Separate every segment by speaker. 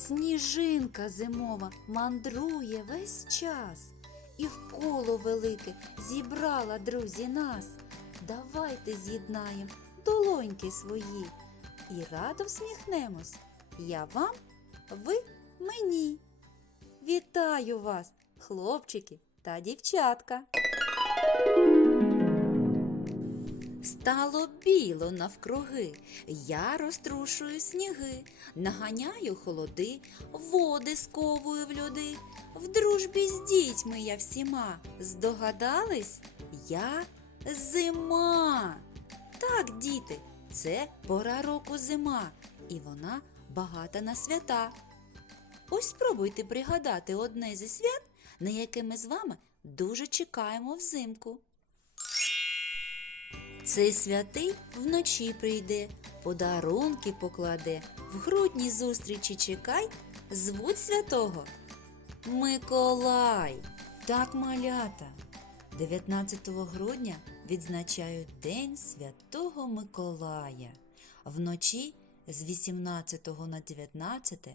Speaker 1: Сніжинка зимова мандрує весь час і в коло велике зібрала, друзі, нас. Давайте з'єднаєм долоньки свої і радо всміхнемось. Я вам, ви мені. Вітаю вас, хлопчики та дівчатка. Стало біло навкруги, я розтрушую сніги, наганяю холоди, води сковую в люди. В дружбі з дітьми я всіма. Здогадались? Я зима. Так, діти, це пора року зима, і вона багата на свята. Ось спробуйте пригадати одне зі свят, на яке ми з вами дуже чекаємо взимку. Цей святий вночі прийде, подарунки покладе, в грудні зустрічі чекай, звуть святого Миколай. Так, малята. 19 грудня відзначають День Святого Миколая. Вночі з 18 на 19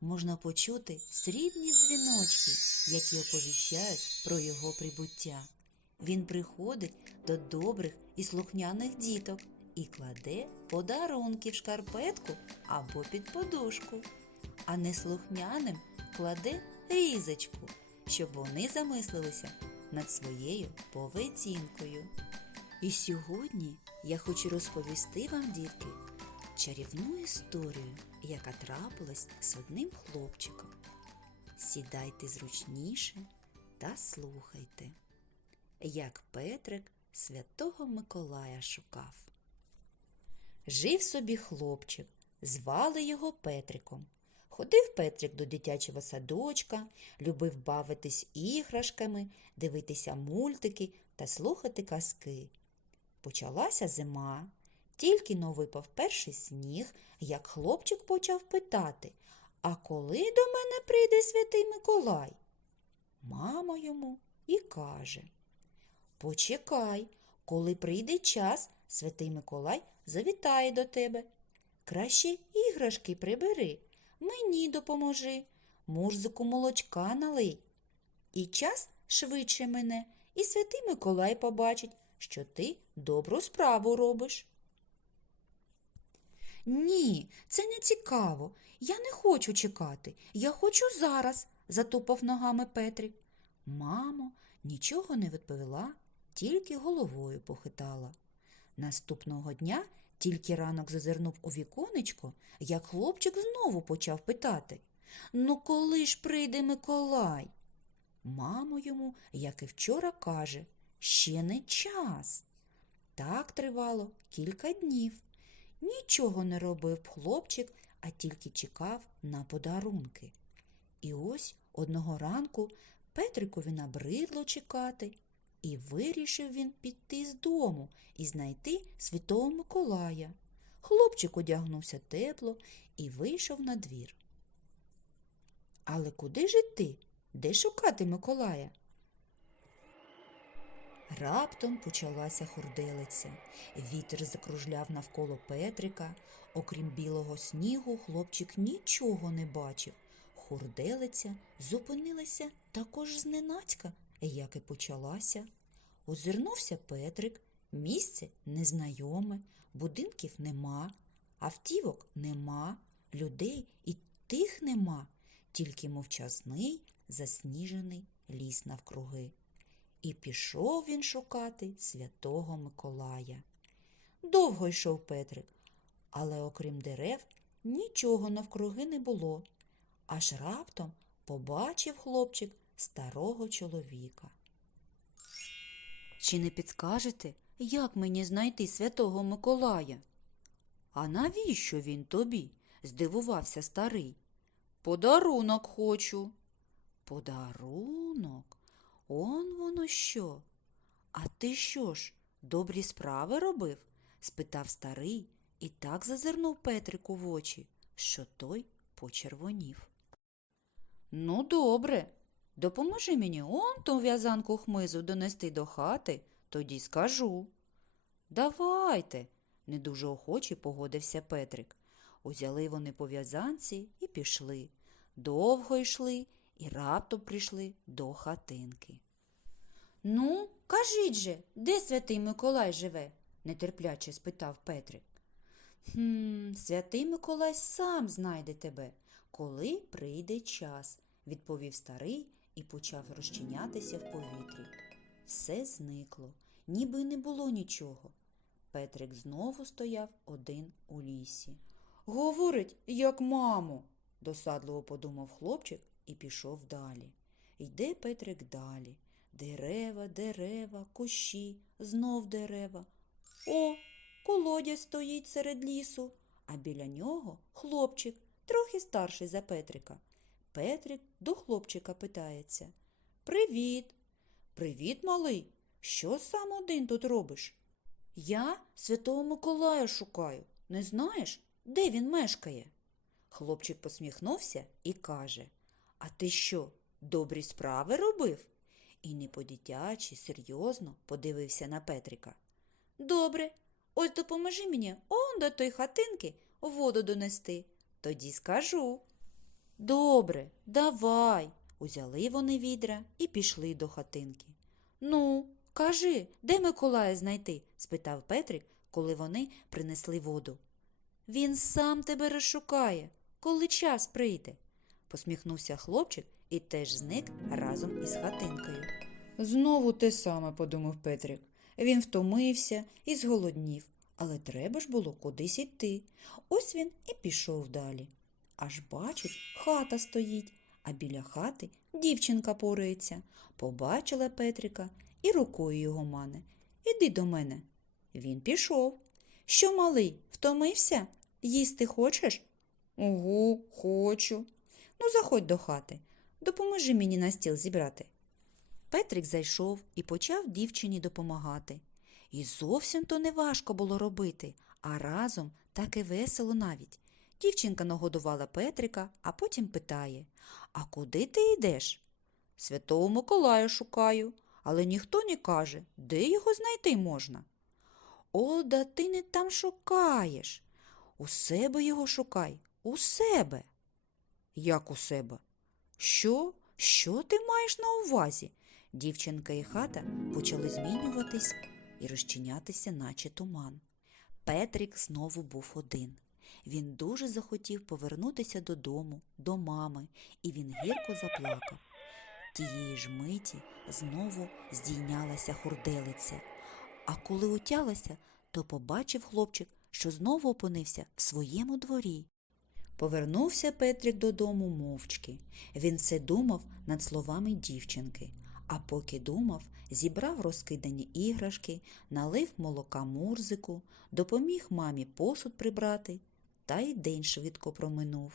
Speaker 1: можна почути срібні дзвіночки, які оповіщають про його прибуття. Він приходить до добрих і слухняних діток і кладе подарунки в шкарпетку або під подушку, а неслухняним кладе різочку, щоб вони замислилися над своєю поведінкою. І сьогодні я хочу розповісти вам, дітки, чарівну історію, яка трапилась з одним хлопчиком. Сідайте зручніше та слухайте як Петрик святого Миколая шукав. Жив собі хлопчик, звали його Петриком. Ходив Петрик до дитячого садочка, любив бавитись іграшками, дивитися мультики та слухати казки. Почалася зима, тільки но випав перший сніг, як хлопчик почав питати А коли до мене прийде святий Миколай? Мама йому і каже Почекай, коли прийде час, святий Миколай завітає до тебе. Краще іграшки прибери, мені допоможи, мурзику молочка налий. І час швидше мене, і святий Миколай побачить, що ти добру справу робиш. Ні, це не цікаво. Я не хочу чекати. Я хочу зараз, затупав ногами Петрик. Мамо, нічого не відповіла, тільки головою похитала. Наступного дня тільки ранок зазирнув у віконечко, як хлопчик знову почав питати Ну, коли ж прийде Миколай? Мамо йому, як і вчора, каже, ще не час. Так тривало кілька днів. Нічого не робив хлопчик, а тільки чекав на подарунки. І ось одного ранку Петрикові набридло чекати, і вирішив він піти з дому і знайти святого Миколая. Хлопчик одягнувся тепло і вийшов на двір. Але куди ж іти? Де шукати Миколая? Раптом почалася хурделиця. Вітер закружляв навколо Петрика. Окрім білого снігу, хлопчик нічого не бачив. Хурделиця зупинилася також зненацька, як і почалася. Озирнувся Петрик, місце незнайоме, будинків нема, автівок нема, людей і тих нема, тільки мовчазний засніжений ліс навкруги. І пішов він шукати святого Миколая. Довго йшов Петрик, але окрім дерев нічого навкруги не було. Аж раптом побачив хлопчик старого чоловіка. Чи не підскажете, як мені знайти святого Миколая? А навіщо він тобі? здивувався старий. Подарунок хочу. Подарунок? Он воно що? А ти що ж, добрі справи робив? спитав старий і так зазирнув Петрику в очі, що той почервонів. Ну, добре, допоможи мені он ту в'язанку хмизу донести до хати, тоді скажу. Давайте, не дуже охоче погодився Петрик. Узяли вони по в'язанці і пішли. Довго йшли і раптом прийшли до хатинки. Ну, кажіть же, де святий Миколай живе? нетерпляче спитав Петрик. Хм, святий Миколай сам знайде тебе, коли прийде час, відповів старий і почав розчинятися в повітрі. Все зникло, ніби не було нічого. Петрик знову стояв один у лісі. Говорить, як мамо, досадливо подумав хлопчик і пішов далі. Йде Петрик далі. Дерева, дерева, кущі, знов дерева. О, колодязь стоїть серед лісу, а біля нього хлопчик, трохи старший за Петрика. Петрик до хлопчика питається. Привіт. Привіт, малий. Що сам один тут робиш? Я святого Миколая шукаю. Не знаєш, де він мешкає? Хлопчик посміхнувся і каже А ти що, добрі справи робив? І не по-дитячі, серйозно подивився на Петрика. Добре, ось допоможи мені он до той хатинки воду донести. Тоді скажу. Добре, давай. Узяли вони відра і пішли до хатинки. Ну, кажи, де Миколая знайти? спитав Петрик, коли вони принесли воду. Він сам тебе розшукає, коли час прийде, посміхнувся хлопчик і теж зник разом із хатинкою. Знову те саме, подумав Петрик. Він втомився і зголоднів, але треба ж було кудись іти. Ось він і пішов далі. Аж бачить, хата стоїть, а біля хати дівчинка порається. Побачила Петрика і рукою його мане. Іди до мене. Він пішов. Що, малий, втомився? Їсти хочеш? Угу, хочу. Ну, заходь до хати. Допоможи мені на стіл зібрати. Петрик зайшов і почав дівчині допомагати. І зовсім то не важко було робити, а разом так і весело навіть. Дівчинка нагодувала Петрика, а потім питає А куди ти йдеш? Святого Миколая шукаю, але ніхто не каже, де його знайти можна. О, да ти не там шукаєш. У себе його шукай, у себе. Як у себе? Що? Що ти маєш на увазі? Дівчинка і хата почали змінюватись і розчинятися, наче туман. Петрик знову був один. Він дуже захотів повернутися додому, до мами, і він гірко заплакав. Тієї ж миті знову здійнялася хурделиця. А коли утялася, то побачив хлопчик, що знову опинився в своєму дворі. Повернувся Петрик додому мовчки. Він все думав над словами дівчинки, а поки думав, зібрав розкидані іграшки, налив молока мурзику, допоміг мамі посуд прибрати, та й день швидко проминув.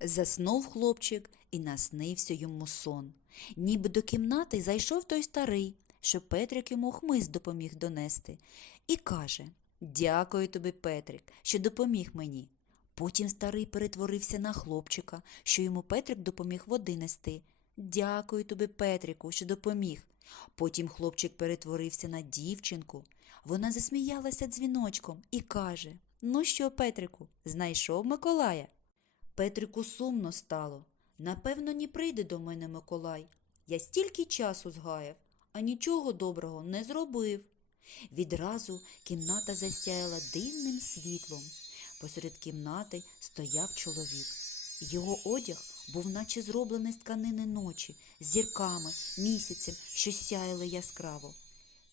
Speaker 1: Заснув хлопчик і наснився йому сон. Ніби до кімнати зайшов той старий, що Петрик йому хмиз допоміг донести, і каже Дякую тобі, Петрик, що допоміг мені. Потім старий перетворився на хлопчика, що йому Петрик допоміг води нести. Дякую тобі, Петрику, що допоміг. Потім хлопчик перетворився на дівчинку. Вона засміялася дзвіночком і каже Ну що, Петрику, знайшов Миколая? Петрику сумно стало. Напевно, не прийде до мене Миколай. Я стільки часу згаяв, а нічого доброго не зробив. Відразу кімната засяяла дивним світлом. Посеред кімнати стояв чоловік. Його одяг був наче зроблений з тканини ночі, з зірками, місяцем, що сяяли яскраво.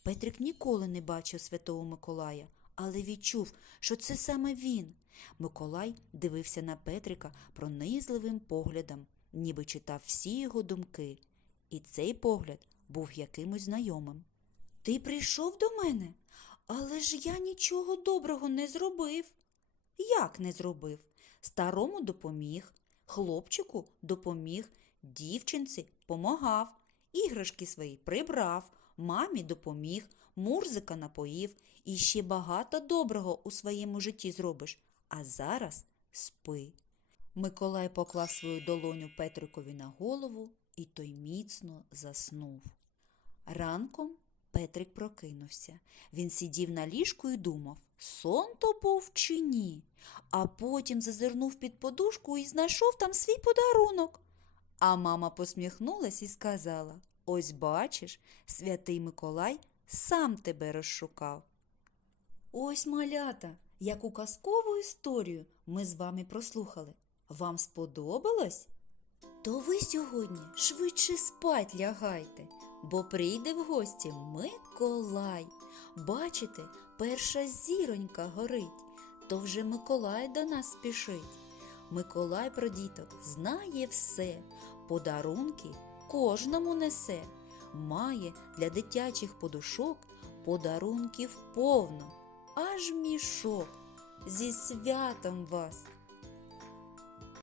Speaker 1: Петрик ніколи не бачив святого Миколая, але відчув, що це саме він. Миколай дивився на Петрика пронизливим поглядом, ніби читав всі його думки, і цей погляд був якимось знайомим. Ти прийшов до мене, але ж я нічого доброго не зробив. Як не зробив? Старому допоміг, хлопчику допоміг, дівчинці помагав, іграшки свої прибрав, мамі допоміг, мурзика напоїв і ще багато доброго у своєму житті зробиш. А зараз спи. Миколай поклав свою долоню Петрикові на голову, і той міцно заснув. Ранком Петрик прокинувся. Він сидів на ліжку і думав, сон то був чи ні. А потім зазирнув під подушку і знайшов там свій подарунок. А мама посміхнулась і сказала: Ось бачиш, святий Миколай сам тебе розшукав. Ось малята, яку казкову історію ми з вами прослухали. Вам сподобалось? То ви сьогодні швидше спать лягайте, бо прийде в гості Миколай. Бачите, перша зіронька горить, то вже Миколай до нас спішить. Миколай про діток знає все, подарунки кожному несе, має для дитячих подушок подарунків повно, аж мішок. Зі святом вас!